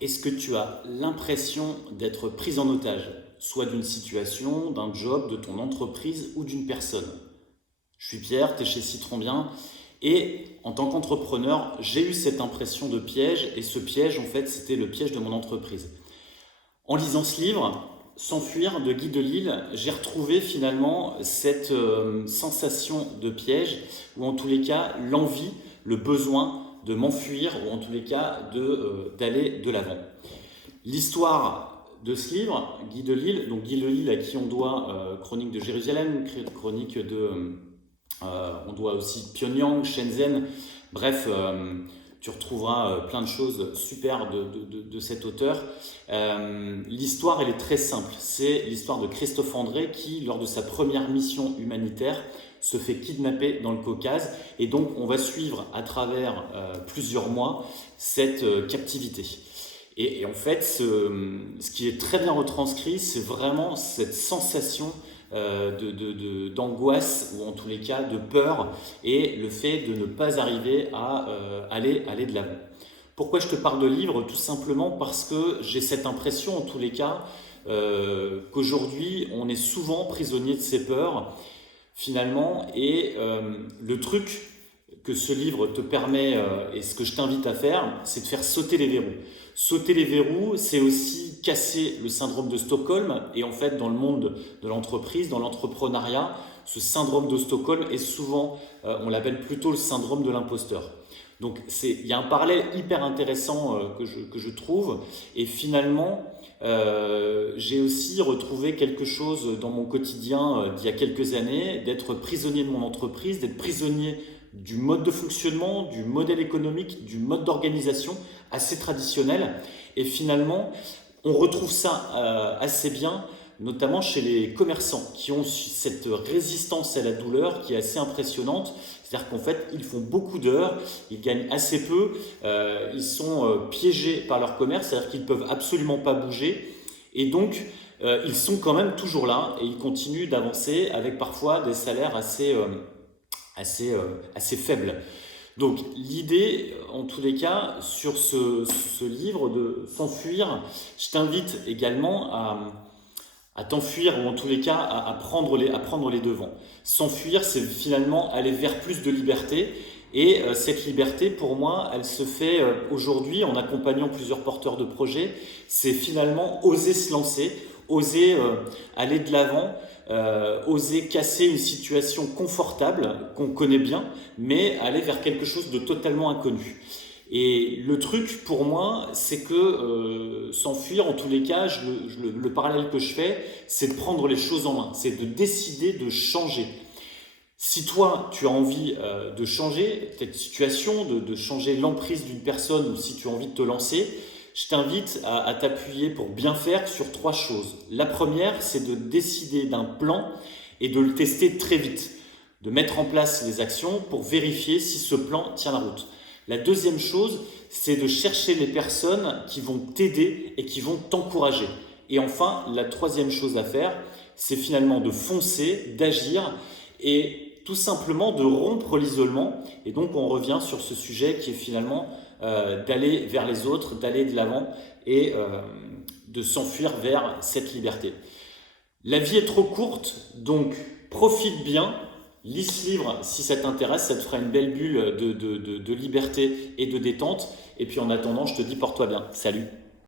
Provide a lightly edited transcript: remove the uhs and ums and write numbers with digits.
Est-ce que tu as l'impression d'être prise en otage, soit d'une situation, d'un job, de ton entreprise ou d'une personne? Je suis Pierre, tu es chez Citron Bien et en tant qu'entrepreneur, j'ai eu cette impression de piège et ce piège, en fait, c'était le piège de mon entreprise. En lisant ce livre, S'enfuir de Guy Delisle, j'ai retrouvé finalement cette sensation de piège ou en tous les cas l'envie, le besoin de m'enfuir ou en tous les cas d'aller de l'avant. L'histoire de ce livre, Guy Delisle, donc Guy Delisle à qui on doit Chronique de Jérusalem, Chronique de... on doit aussi Pyongyang, Shenzhen, bref, tu retrouveras plein de choses super de cet auteur. L'histoire, elle est très simple. C'est l'histoire de Christophe André qui, lors de sa première mission humanitaire, se fait kidnapper dans le Caucase. Et donc, on va suivre à travers plusieurs mois cette captivité. Et en fait, ce qui est très bien retranscrit, c'est vraiment cette sensation d'angoisse ou en tous les cas de peur et le fait de ne pas arriver à aller de l'avant. Pourquoi je te parle de livre? Tout simplement parce que j'ai cette impression en tous les cas qu'aujourd'hui on est souvent prisonnier de ses peurs finalement et le truc que ce livre te permet et ce que je t'invite à faire, c'est de faire sauter les verrous. Sauter les verrous, c'est aussi casser le syndrome de Stockholm. Et en fait, dans le monde de l'entreprise, dans l'entrepreneuriat, ce syndrome de Stockholm est souvent, on l'appelle plutôt le syndrome de l'imposteur. Donc il y a un parallèle hyper intéressant que je trouve. Et finalement, j'ai aussi retrouvé quelque chose dans mon quotidien d'il y a quelques années, d'être prisonnier de mon entreprise, d'être prisonnier du mode de fonctionnement, du modèle économique, du mode d'organisation assez traditionnel. Et finalement, on retrouve ça assez bien, notamment chez les commerçants qui ont cette résistance à la douleur qui est assez impressionnante. C'est-à-dire qu'en fait, ils font beaucoup d'heures, ils gagnent assez peu, ils sont piégés par leur commerce, c'est-à-dire qu'ils ne peuvent absolument pas bouger. Et donc, ils sont quand même toujours là et ils continuent d'avancer avec parfois des salaires assez faible. Donc l'idée, en tous les cas, sur ce livre de S'enfuir, je t'invite également à t'enfuir ou en tous les cas à prendre les devants. S'enfuir, c'est finalement aller vers plus de liberté. Et cette liberté, pour moi, elle se fait aujourd'hui en accompagnant plusieurs porteurs de projets. C'est finalement oser se lancer, oser aller de l'avant, oser casser une situation confortable qu'on connaît bien, mais aller vers quelque chose de totalement inconnu. Et le truc pour moi, c'est que s'enfuir, en tous les cas, le parallèle que je fais, c'est de prendre les choses en main, c'est de décider de changer. Si toi, tu as envie de changer cette situation, de changer l'emprise d'une personne ou si tu as envie de te lancer, je t'invite à t'appuyer pour bien faire sur trois choses. La première, c'est de décider d'un plan et de le tester très vite, de mettre en place les actions pour vérifier si ce plan tient la route. La deuxième chose, c'est de chercher les personnes qui vont t'aider et qui vont t'encourager. Et enfin, la troisième chose à faire, c'est finalement de foncer, d'agir et tout simplement de rompre l'isolement. Et donc on revient sur ce sujet qui est finalement d'aller vers les autres, d'aller de l'avant et de s'enfuir vers cette liberté. La vie est trop courte, donc profite bien, lis ce livre si ça t'intéresse, ça te fera une belle bulle de liberté et de détente. Et puis en attendant, je te dis porte-toi bien. Salut!